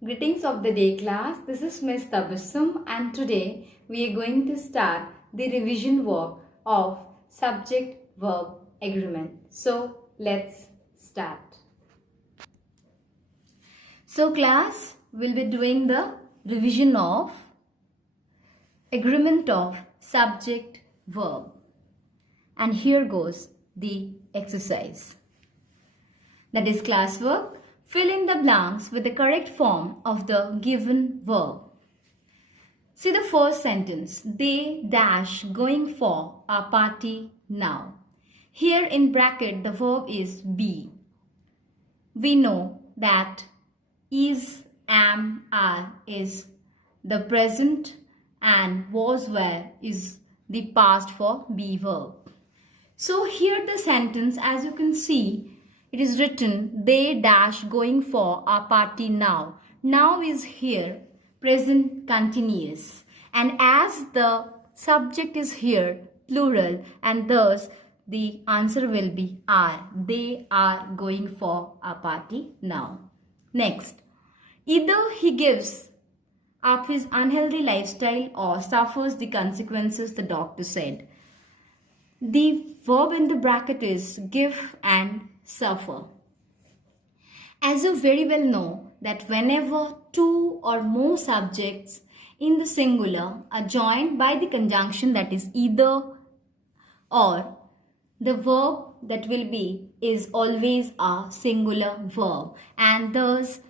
Greetings of the day class. This is Miss Tabassum and today we are going to start the revision work of subject-verb agreement. So let's start. So class, we'll be doing the revision of agreement of subject-verb. And here goes the exercise. That is classwork. Fill in the blanks with the correct form of the given verb. See the first sentence. They dash going for a party now. Here in bracket the verb is be. We know that is, am, are is the present and was, were is the past for be verb. So here the sentence, as you can see, it is written, they dash going for a party now. Now is here, present continuous. And as the subject is here, plural, and thus the answer will be are. They are going for a party now. Next, either he gives up his unhealthy lifestyle or suffers the consequences, the doctor said. The verb in the bracket is give and suffer. As you very well know that whenever two or more subjects in the singular are joined by the conjunction that is either or, the verb that will be is always a singular verb and thus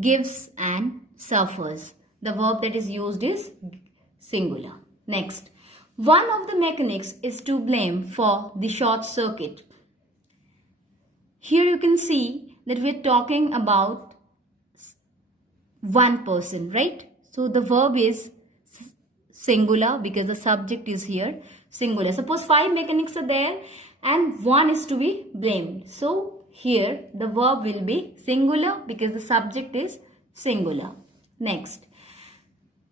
gives and suffers. The verb that is used is singular. Next, one of the mechanics is to blame for the short circuit. Here you can see that we're talking about one person, right? So the verb is singular because the subject is here singular. Suppose 5 mechanics are there and one is to be blamed. So here the verb will be singular because the subject is singular. Next.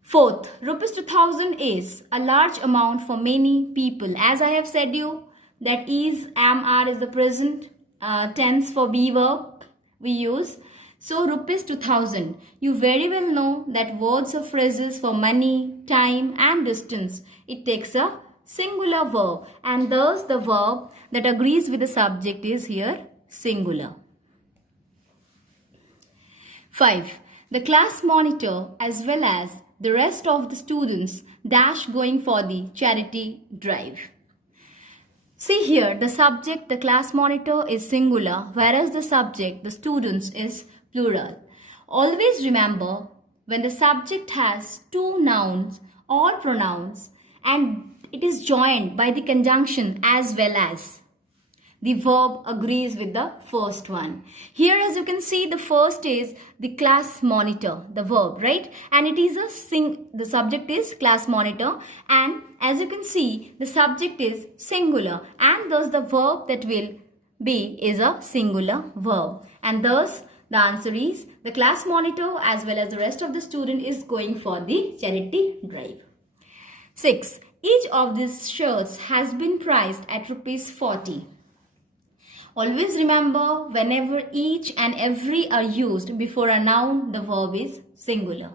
Fourth, rupees 2000 is a large amount for many people. As I have said you that is, am, are is the present tense for be verb we use. So rupees 2000. You very well know that words or phrases for money, time and distance, it takes a singular verb and thus the verb that agrees with the subject is here singular. 5. The class monitor as well as the rest of the students dash going for the charity drive. See here, the subject, the class monitor is singular, whereas the subject, the students, is plural. Always remember, when the subject has two nouns or pronouns and it is joined by the conjunction as well as, the verb agrees with the first one. Here as you can see, the first is the class monitor, the verb, right? And it is the subject is class monitor and as you can see, the subject is singular and thus the verb that will be is a singular verb. And thus the answer is the class monitor as well as the rest of the student is going for the charity drive. 6. Each of these shirts has been priced at rupees 40. Always remember, whenever each and every are used before a noun, the verb is singular.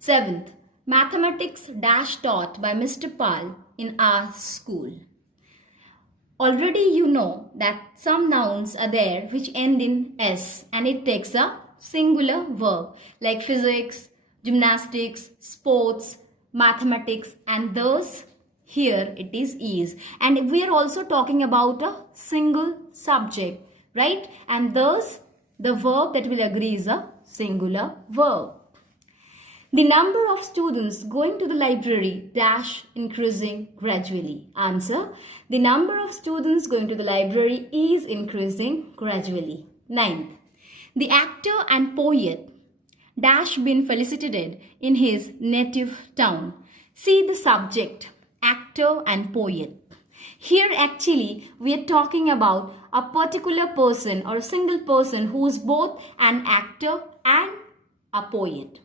7th, mathematics dash taught by Mr. Pal in our school. Already you know that some nouns are there which end in S and it takes a singular verb like physics, gymnastics, sports, mathematics and thus here it is and we are also talking about a single subject, right? And thus the verb that will agree is a singular verb. The number of students going to the library dash increasing gradually. Answer, the number of students going to the library is increasing gradually. 9th, the actor and poet dash been felicitated in his native town. See the subject, actor and poet. Here actually we are talking about a particular person or a single person who is both an actor and a poet.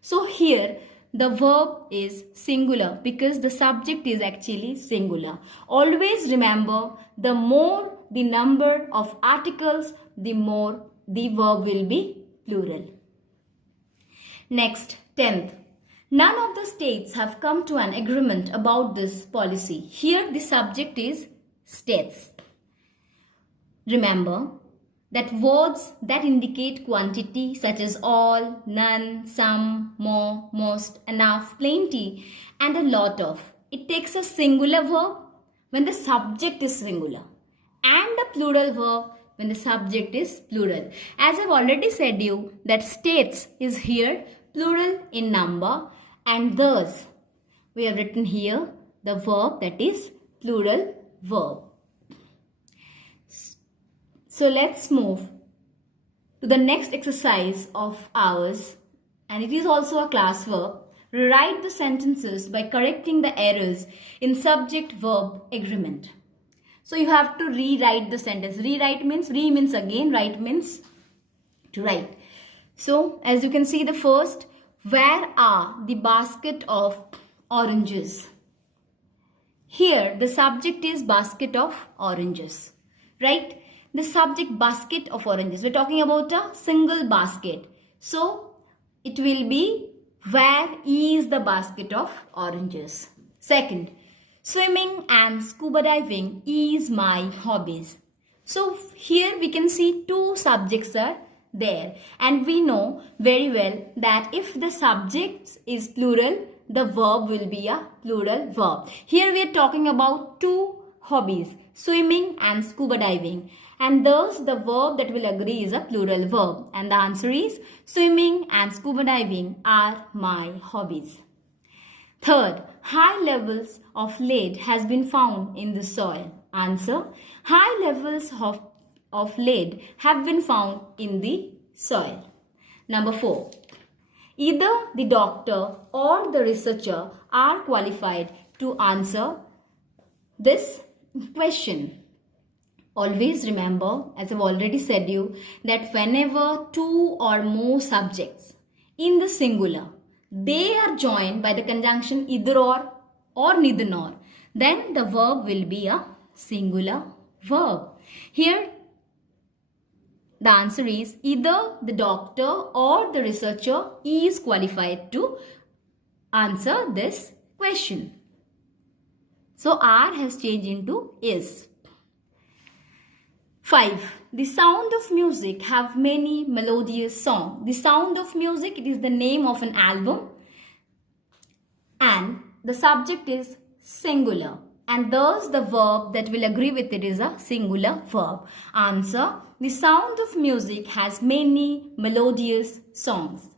So here the verb is singular because the subject is actually singular. Always remember, the more the number of articles, the more the verb will be plural. Next, 10th. None of the states have come to an agreement about this policy. Here the subject is states. Remember that words that indicate quantity such as all, none, some, more, most, enough, plenty and a lot of. It takes a singular verb when the subject is singular and a plural verb when the subject is plural. As I've already said you that states is here plural in number and thus we have written here the verb that is plural verb. So let's move to the next exercise of ours, and it is also a classwork. Rewrite the sentences by correcting the errors in subject-verb agreement. So you have to rewrite the sentence. Rewrite means, means again, write means to write. So as you can see the first, where are the basket of oranges? Here the subject is basket of oranges, right? The subject basket of oranges. We're talking about a single basket. So it will be where is the basket of oranges. Second, swimming and scuba diving is my hobbies. So here we can see two subjects are there. And we know very well that if the subject is plural, the verb will be a plural verb. Here we are talking about two hobbies, swimming and scuba diving. And thus the verb that will agree is a plural verb. And the answer is swimming and scuba diving are my hobbies. Third, high levels of lead has been found in the soil. Answer, high levels of lead have been found in the soil. Number 4, either the doctor or the researcher are qualified to answer this question. Always remember, as I've already said you, that whenever two or more subjects in the singular, they are joined by the conjunction either or neither nor, then the verb will be a singular verb. Here, the answer is either the doctor or the researcher is qualified to answer this question. So, R has changed into is. 5. The sound of music have many melodious songs. The sound of music, it is the name of an album and the subject is singular and thus the verb that will agree with it is a singular verb. Answer, the sound of music has many melodious songs.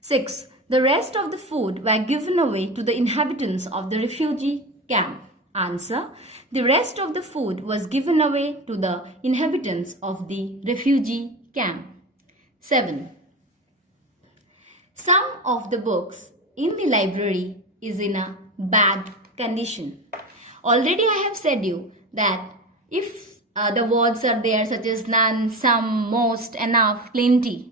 6. The rest of the food were given away to the inhabitants of the refugee camp. Answer, the rest of the food was given away to the inhabitants of the refugee camp. 7. Some of the books in the library is in a bad condition. Already I have said you that if the words are there such as none, some, most, enough, plenty,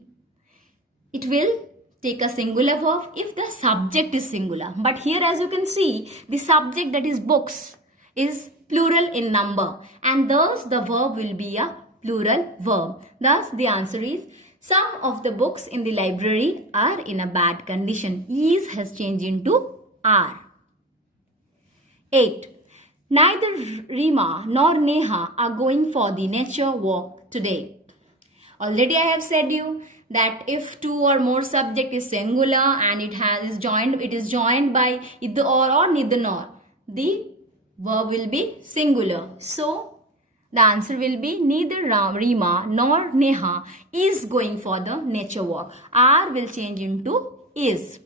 it will take a singular verb if the subject is singular. But here as you can see, the subject that is books is plural in number and thus the verb will be a plural verb. Thus the answer is some of the books in the library are in a bad condition. Is has changed into are. 8. Neither Rima nor Neha are going for the nature walk today. Already I have said you that if two or more subject is singular and it is joined by either or neither nor, the verb will be singular. So the answer will be neither Rima nor Neha is going for the nature walk. R will change into is.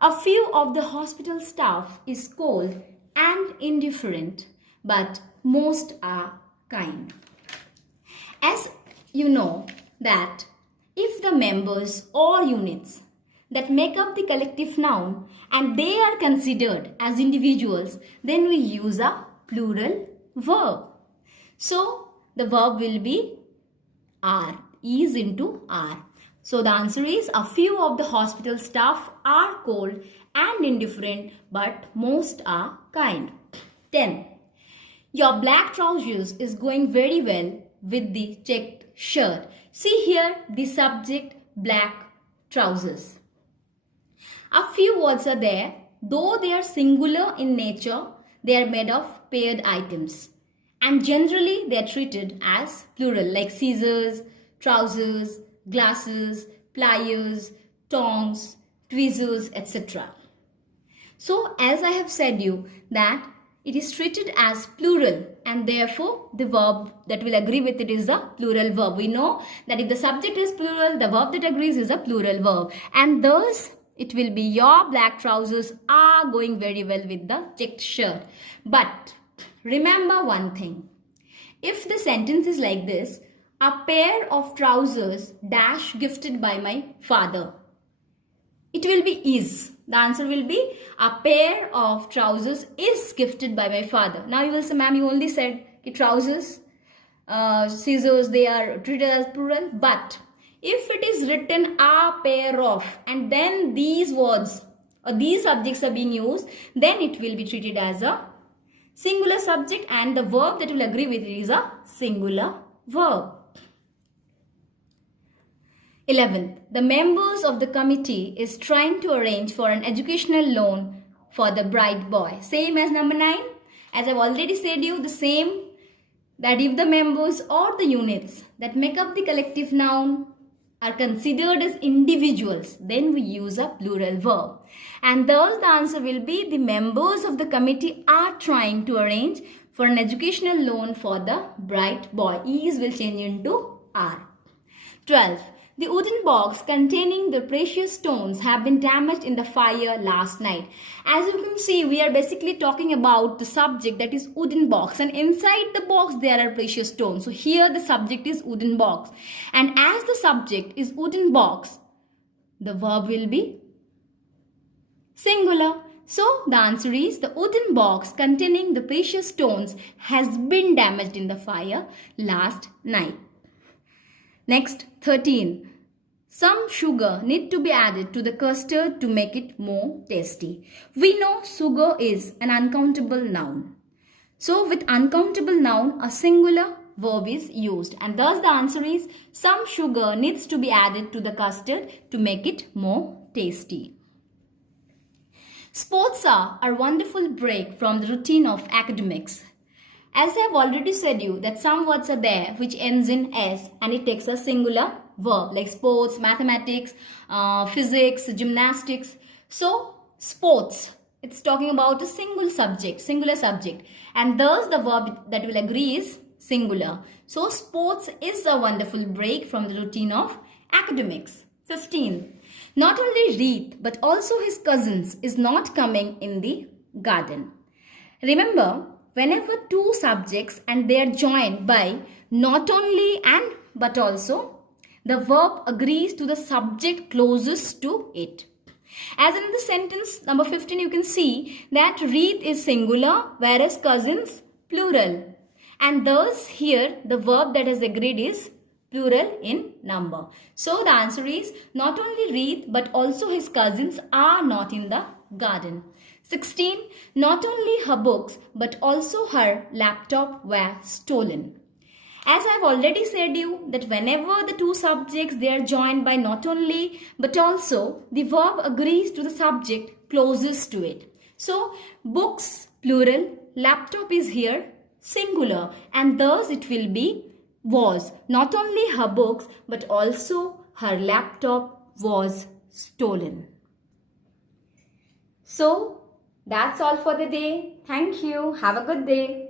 A few of the hospital staff is cold and indifferent, but most are kind. As you know that if the members or units that make up the collective noun and they are considered as individuals, then we use a plural verb. So the verb will be are, is into are. So the answer is a few of the hospital staff are cold and indifferent, but most are kind. 10. Your black trousers is going very well with the checked shirt. See here the subject black trousers. A few words are there. Though they are singular in nature, they are made of paired items. And generally they are treated as plural, like scissors, trousers, glasses, pliers, tongs, tweezers, etc. So as I have said you that it is treated as plural, and therefore the verb that will agree with it is a plural verb. We know that if the subject is plural, the verb that agrees is a plural verb, and thus it will be your black trousers are going very well with the checked shirt. But remember one thing. If the sentence is like this, a pair of trousers dash gifted by my father, it will be is. The answer will be a pair of trousers is gifted by my father. Now you will say, ma'am, you only said trousers, scissors, they are treated as plural. But if it is written a pair of and then these words or these subjects are being used, then it will be treated as a singular subject, and the verb that will agree with it is a singular verb. 11th, the members of the committee is trying to arrange for an educational loan for the bright boy. Same as number 9. As I've already said you, the same, that if the members or the units that make up the collective noun are considered as individuals, then we use a plural verb. And thus the answer will be the members of the committee are trying to arrange for an educational loan for the bright boy. Is will change into are. 12. The wooden box containing the precious stones have been damaged in the fire last night. As you can see, we are basically talking about the subject, that is wooden box, and inside the box there are precious stones. So here the subject is wooden box, and as the subject is wooden box, the verb will be singular. So the answer is the wooden box containing the precious stones has been damaged in the fire last night. Next, 13. Some sugar need to be added to the custard to make it more tasty. We know sugar is an uncountable noun. So with uncountable noun, a singular verb is used. And thus the answer is some sugar needs to be added to the custard to make it more tasty. Sports are a wonderful break from the routine of academics. As I have already said you that some words are there which ends in S and it takes a singular verb, like sports, mathematics, physics, gymnastics. So sports, it's talking about a singular subject, and thus the verb that will agree is singular. So sports is a wonderful break from the routine of academics. 15. Not only Reeth but also his cousins is not coming in the garden. Remember, whenever two subjects and they are joined by not only and but also, the verb agrees to the subject closest to it. As in the sentence number 15, you can see that Reeth is singular whereas cousins plural. And thus here the verb that has agreed is plural in number. So the answer is not only Reeth but also his cousins are not in the garden. 16. Not only her books but also her laptop were stolen. As I have already said you that whenever the two subjects they are joined by not only but also, the verb agrees to the subject closest to it. So books plural, laptop is here singular, and thus it will be was. Not only her books but also her laptop was stolen. So that's all for the day. Thank you. Have a good day.